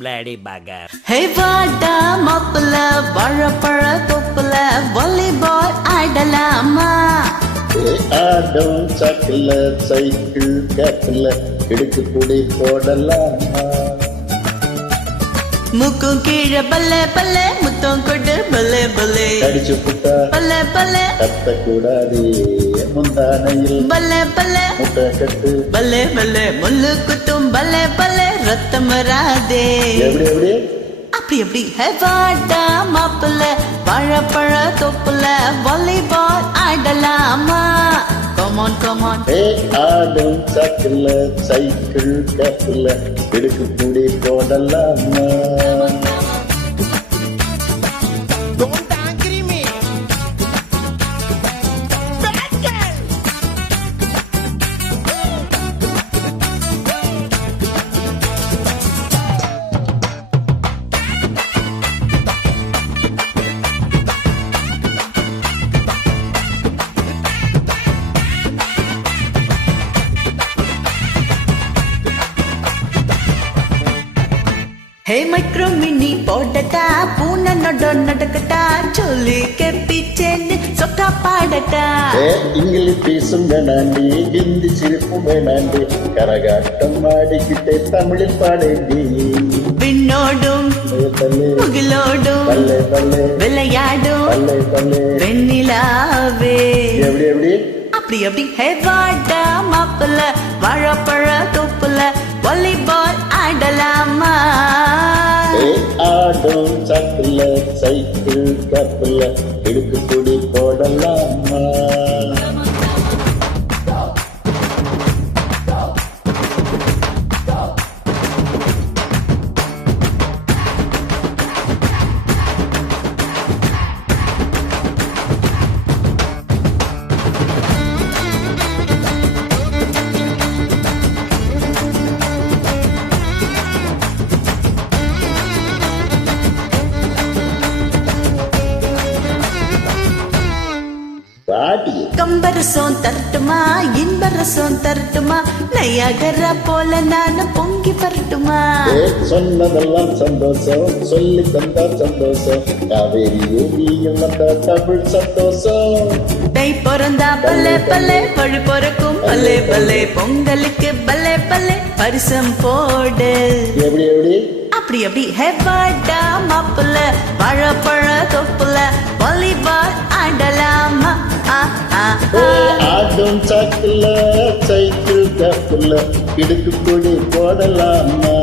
bloody bugger. Hey வாடா மாப்பிள்ள வாழைப்பழ தொப்புல வாலிபால் ஆடலாமா? ஆடும் சக்கல சைக்கிள் கேப்ல இடுக்கு புடி போடலாமா? முக்கும் கீழே பல்ல பல்ல முத்தம் கொடு பல்ல பல்லே கடிச்சு புட்டா பல்ல பல்ல கத்த கூடாது முந்தானையில் பல்ல பல்ல முட்டை கட்டு பல்ல பல்ல முள்ளு குத்தும் பல்ல பல்ல ரத்தம் வராதே. எப்படி எப்படி அப்படி எப்படி? ஹே வாடா மாப்பிள்ள வாழைப்பழ தொப்புல வாலிபால் ஆடலாமா? Come on come on. ஆடும் சக்கல சைக்கிள் கேப்ல இடுக்கு புடி போடலாமா? Don't angry me. Bad girl. Hey micro mini போடட்டா பூனை நட நடக்கட்டா சொல்லி கெப்பிச்சேன்னு சொக்கா பாடட்டா. இங்கிலீஷ் பேசும் வேணாண்டி ஹிந்தி சிரிப்பும் வேணாண்டி கரகாட்டம் ஆடிக்கிட்டே தமிழில் பாடேண்டி. விண்ணோடும் முகிலோடும் பல்லே பல்லே விளையாடும் பல்லே பல்லே வெண்ணிலாவே. எப்படி எப்படி அப்படி அப்படி. ஹே வாடா மாப்பிள்ள வாழைப்பழ தொப்புல வாலிபால் ஆடலாமா? ஆடும் சக்கல சைக்கிள் கப்பல இடுக்கு புடி போடலாமா? பாடி கம்பரசம் தரட்டுமா இன்பரசம் தரட்டுமா நையாகர போல நானும் பொங்கி பரட்டுமா? சொன்னதெல்லாம் சந்தோஷம் சொல்லி தந்தா சந்தோஷம் காவேரியே நீயும் வந்த தமிழ் சந்தோஷம். தை பிறந்தா பல்லே பல்லே பழு பொறக்கும் பல்லே பல்லே பொங்கலுக்கு பல்லே பல்லே பரிசம் போடு. எப்படி எப்படி அப்படி அப்படி. ஹே வாடா மாப்பிள்ள வாழைப்பழ தொப்புல வாலிபால் ஆடலாமா? ஆடும் சக்கல சைக்கிள் கப்பல இடுக்கு பொடி போடலாமா?